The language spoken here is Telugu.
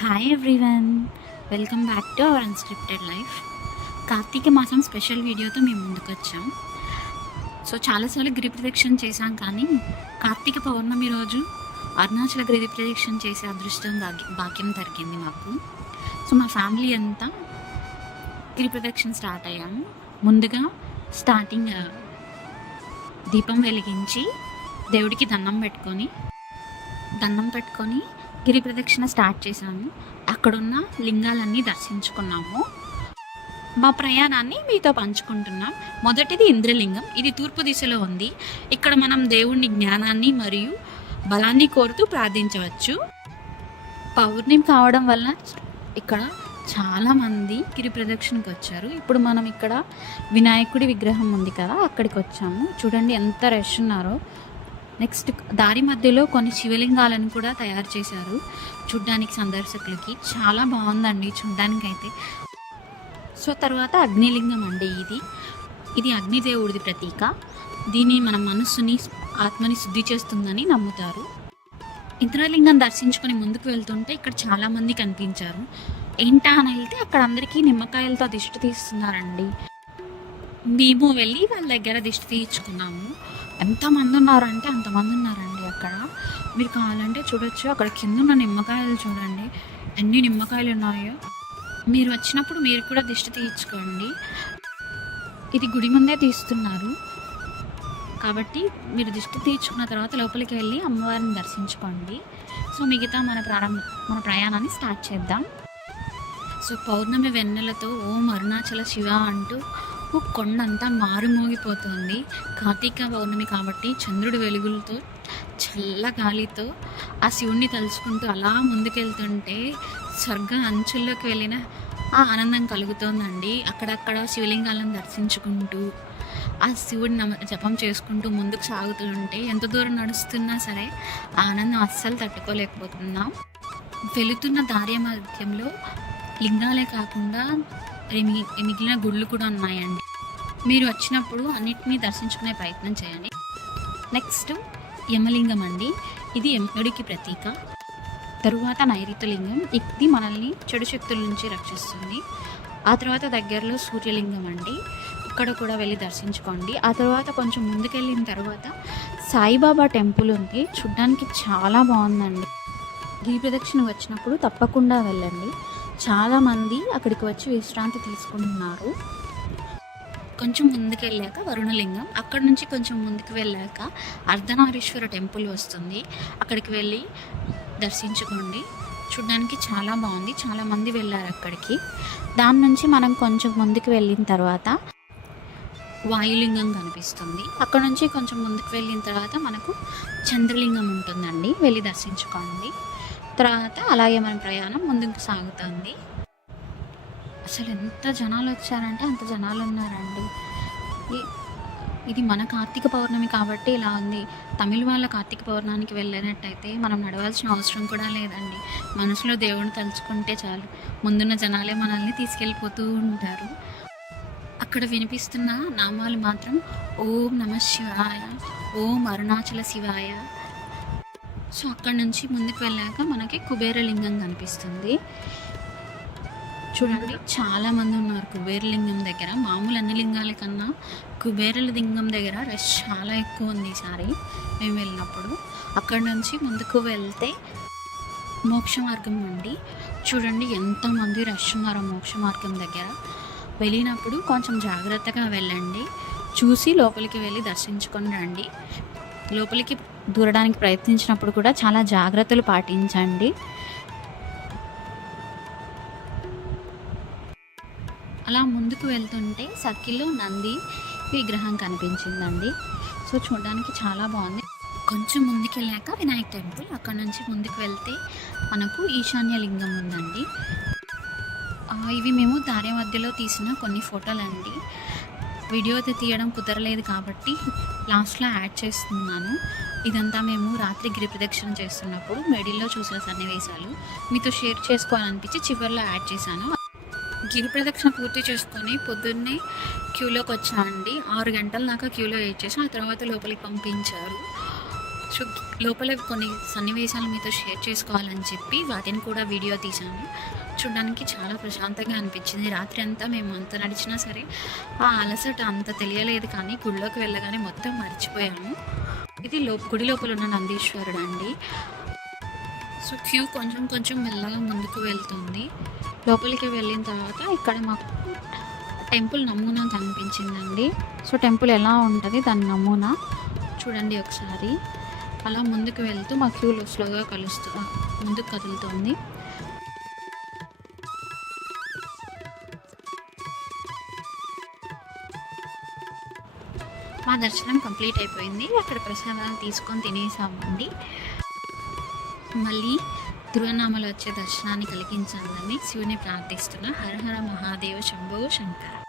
Hi everyone, welcome back to our unscripted life. Karthika మాసం స్పెషల్ వీడియోతో మేము ముందుకు వచ్చాం. సో చాలాసార్లు గిరి ప్రదక్షిణ చేశాం, కానీ కార్తీక పౌర్ణమి రోజు అరుణాచల గిరి ప్రదక్షిణ చేసే అదృష్టం భాగ్యం దొరికింది మాకు. సో మా ఫ్యామిలీ అంతా గిరి ప్రదక్షిణ స్టార్ట్ అయ్యాము. ముందుగా స్టార్టింగ్ దీపం వెలిగించి దేవుడికి దండం పెట్టుకొని గిరి ప్రదక్షిణ స్టార్ట్ చేశాము. అక్కడున్న లింగాలన్నీ దర్శించుకున్నాము. మా ప్రయాణాన్ని మీతో పంచుకుంటున్నాం. మొదటిది ఇంద్రలింగం. ఇది తూర్పు దిశలో ఉంది. ఇక్కడ మనం దేవుణ్ణి జ్ఞానాన్ని మరియు బలాన్ని కోరుతూ ప్రార్థించవచ్చు. పౌర్ణమి కావడం వల్ల ఇక్కడ చాలామంది గిరి ప్రదక్షిణకు వచ్చారు. ఇప్పుడు మనం ఇక్కడ వినాయకుడి విగ్రహం ఉంది కదా, అక్కడికి వచ్చాము. చూడండి ఎంత రష్ ఉన్నారో. నెక్స్ట్ దారి మధ్యలో కొన్ని శివలింగాలను కూడా తయారు చేశారు చూడ్డానికి సందర్శకులకి. చాలా బాగుందండి చూడ్డానికి అయితే. సో తర్వాత అగ్నిలింగం అండి. ఇది అగ్నిదేవుడిది ప్రతీక. దీన్ని మన మనస్సుని ఆత్మని శుద్ధి చేస్తుందని నమ్ముతారు. ఇంద్రలింగం దర్శించుకొని ముందుకు వెళ్తుంటే ఇక్కడ చాలామంది కనిపించారు. ఏంటా అని వెళ్తే అక్కడ అందరికీ నిమ్మకాయలతో దిష్టి తీస్తున్నారండి. మేము వెళ్ళి వాళ్ళ దగ్గర దిష్టి తీయించుకున్నాము. ఎంతమంది ఉన్నారంటే అంతమంది ఉన్నారండి అక్కడ. మీరు కావాలంటే చూడొచ్చు. అక్కడ కింద ఉన్న నిమ్మకాయలు చూడండి, ఎన్ని నిమ్మకాయలు ఉన్నాయో. మీరు వచ్చినప్పుడు మీరు కూడా దిష్టి తీయించుకోండి. ఇది గుడి ముందే తీస్తున్నారు కాబట్టి మీరు దిష్టి తీయించుకున్న తర్వాత లోపలికి వెళ్ళి అమ్మవారిని దర్శించుకోండి. సో మిగతా మన ప్రయాణాన్ని స్టార్ట్ చేద్దాం. సో పౌర్ణమి వెన్నెలతో ఓం అరుణాచల శివ అంటూ కొండంతా మారుమోగిపోతుంది. కార్తీక పౌర్ణమి కాబట్టి చంద్రుడి వెలుగులతో చల్ల గాలితో ఆ శివుణ్ణి తలుచుకుంటూ అలా ముందుకెళ్తుంటే స్వర్గ అంచుల్లోకి వెళ్ళిన ఆ ఆనందం కలుగుతోందండి. అక్కడక్కడ శివలింగాలను దర్శించుకుంటూ ఆ శివుడిని జపం చేసుకుంటూ ముందుకు సాగుతుంటే ఎంత దూరం నడుస్తున్నా సరే ఆ ఆనందం అస్సలు తట్టుకోలేకపోతున్నాం. వెళుతున్న దారి మధ్యంలో లింగాలే కాకుండా మిగిలిన గుళ్ళు కూడా ఉన్నాయండి. మీరు వచ్చినప్పుడు అన్నిటినీ దర్శించుకునే ప్రయత్నం చేయండి. నెక్స్ట్ యమలింగం అండి. ఇది యముడికి ప్రతీక. తరువాత నైరుతిలింగం. ఇది మనల్ని చెడు శక్తుల నుంచి రక్షిస్తుంది. ఆ తర్వాత దగ్గరలో సూర్యలింగం అండి. ఇక్కడ కూడా వెళ్ళి దర్శించుకోండి. ఆ తర్వాత కొంచెం ముందుకెళ్ళిన తర్వాత సాయిబాబా టెంపుల్ ఉంది. చూడ్డానికి చాలా బాగుందండి. గిరి ప్రదక్షిణ వచ్చినప్పుడు తప్పకుండా వెళ్ళండి. చాలామంది అక్కడికి వచ్చి విశ్రాంతి తీసుకుంటున్నారు. కొంచెం ముందుకు వెళ్ళాక వరుణలింగం. అక్కడ నుంచి కొంచెం ముందుకు వెళ్ళాక అర్ధనారీశ్వర టెంపుల్ వస్తుంది. అక్కడికి వెళ్ళి దర్శించుకోండి. చూడడానికి చాలా బాగుంది. చాలామంది వెళ్ళారు అక్కడికి. దాని నుంచి మనం కొంచెం ముందుకు వెళ్ళిన తర్వాత వాయులింగం కనిపిస్తుంది. అక్కడ నుంచి కొంచెం ముందుకు వెళ్ళిన తర్వాత మనకు చంద్రలింగం ఉంటుందండి. వెళ్ళి దర్శించుకోండి. తర్వాత అలాగే మన ప్రయాణం ముందుకు సాగుతుంది. అసలు ఎంత జనాలు వచ్చారంటే అంత జనాలు ఉన్నారండి. ఇది మన కార్తీక పౌర్ణమి కాబట్టి ఇలా ఉంది. తమిళ వాళ్ళ కార్తీక పౌర్ణమికి వెళ్ళినట్టయితే మనం నడవాల్సిన అవసరం కూడా లేదండి. మనసులో దేవుడిని తలుచుకుంటే చాలు, ముందున్న జనాలే మనల్ని తీసుకెళ్ళిపోతూ ఉంటారు. అక్కడ వినిపిస్తున్న నామాలు మాత్రం ఓం నమః శివాయ, ఓం అరుణాచల శివాయ. సో అక్కడ నుంచి ముందుకు వెళ్ళాక మనకి కుబేరలింగం కనిపిస్తుంది. చూడండి చాలామంది ఉన్నారు కుబేరలింగం దగ్గర. మామూలు అన్ని లింగాల కన్నా కుబేరలింగం దగ్గర రష్ చాలా ఎక్కువ ఉంది ఈసారి మేము వెళ్ళినప్పుడు. అక్కడ నుంచి ముందుకు వెళ్తే మోక్ష మార్గం అండి. చూడండి ఎంతమంది రష్ ఉన్నారో మోక్ష మార్గం దగ్గర. వెళ్ళినప్పుడు కొంచెం జాగ్రత్తగా వెళ్ళండి. చూసి లోపలికి వెళ్ళి దర్శించుకొని రండి. లోపలికి దూరడానికి ప్రయత్నించినప్పుడు కూడా చాలా జాగ్రత్తలు పాటించండి. అలా ముందుకు వెళ్తుంటే సర్కిల్లో నంది విగ్రహం కనిపించిందండి. సో చూడడానికి చాలా బాగుంది. కొంచెం ముందుకు వెళ్ళాక వినాయక టెంపుల్. అక్కడ నుంచి ముందుకు వెళ్తే మనకు ఈశాన్య లింగం ఉందండి. ఇవి మేము దారి మధ్యలో తీసిన కొన్ని ఫోటోలు అండి. వీడియో అయితే తీయడం కుదరలేదు కాబట్టి లాస్ట్లో యాడ్ చేస్తున్నాను. ఇదంతా మేము రాత్రి గిరి ప్రదక్షిణ చేస్తున్నప్పుడు మెడిల్లో చూసిన సన్నివేశాలు మీతో షేర్ చేసుకోవాలనిపించి చివరిలో యాడ్ చేశాను. గిరి ప్రదక్షిణ పూర్తి చేసుకొని పొద్దున్నే క్యూలోకి వచ్చానండి. 6 గంటల దాకా క్యూలో వెయిట్ చేసాం. ఆ తర్వాత లోపలికి పంపించారు. సో లోపల కొన్ని సన్నివేశాలు మీతో షేర్ చేసుకోవాలని చెప్పి వాటిని కూడా వీడియో తీశాను. చూడడానికి చాలా ప్రశాంతంగా అనిపించింది. రాత్రి అంతా మేము అంత నడిచినా సరే ఆ అలసట అంత తెలియలేదు, కానీ గుడిలోకి వెళ్ళగానే మొత్తం మర్చిపోయాము. ఇది గుడి లోపల ఉన్న నందీశ్వరుడు అండి. సో క్యూ కొంచెం కొంచెం మెల్లగా ముందుకు వెళ్తుంది. లోపలికి వెళ్ళిన తర్వాత ఇక్కడ మాకు టెంపుల్ నమూనా కనిపించిందండి. సో టెంపుల్ ఎలా ఉంటుంది దాని నమూనా చూడండి ఒకసారి. అలా ముందుకు వెళ్తూ మా క్యూలో స్లోగా ముందుకు కదులుతుంది. మా దర్శనం కంప్లీట్ అయిపోయింది. అక్కడ ప్రసాదాలు తీసుకొని తినేసామండి. మళ్ళీ తిరువన్నామల వచ్చే దర్శనాన్ని కలిగించాలని శివుని ప్రార్థిస్తున్నా. హర హర మహాదేవ శంభో శంకర.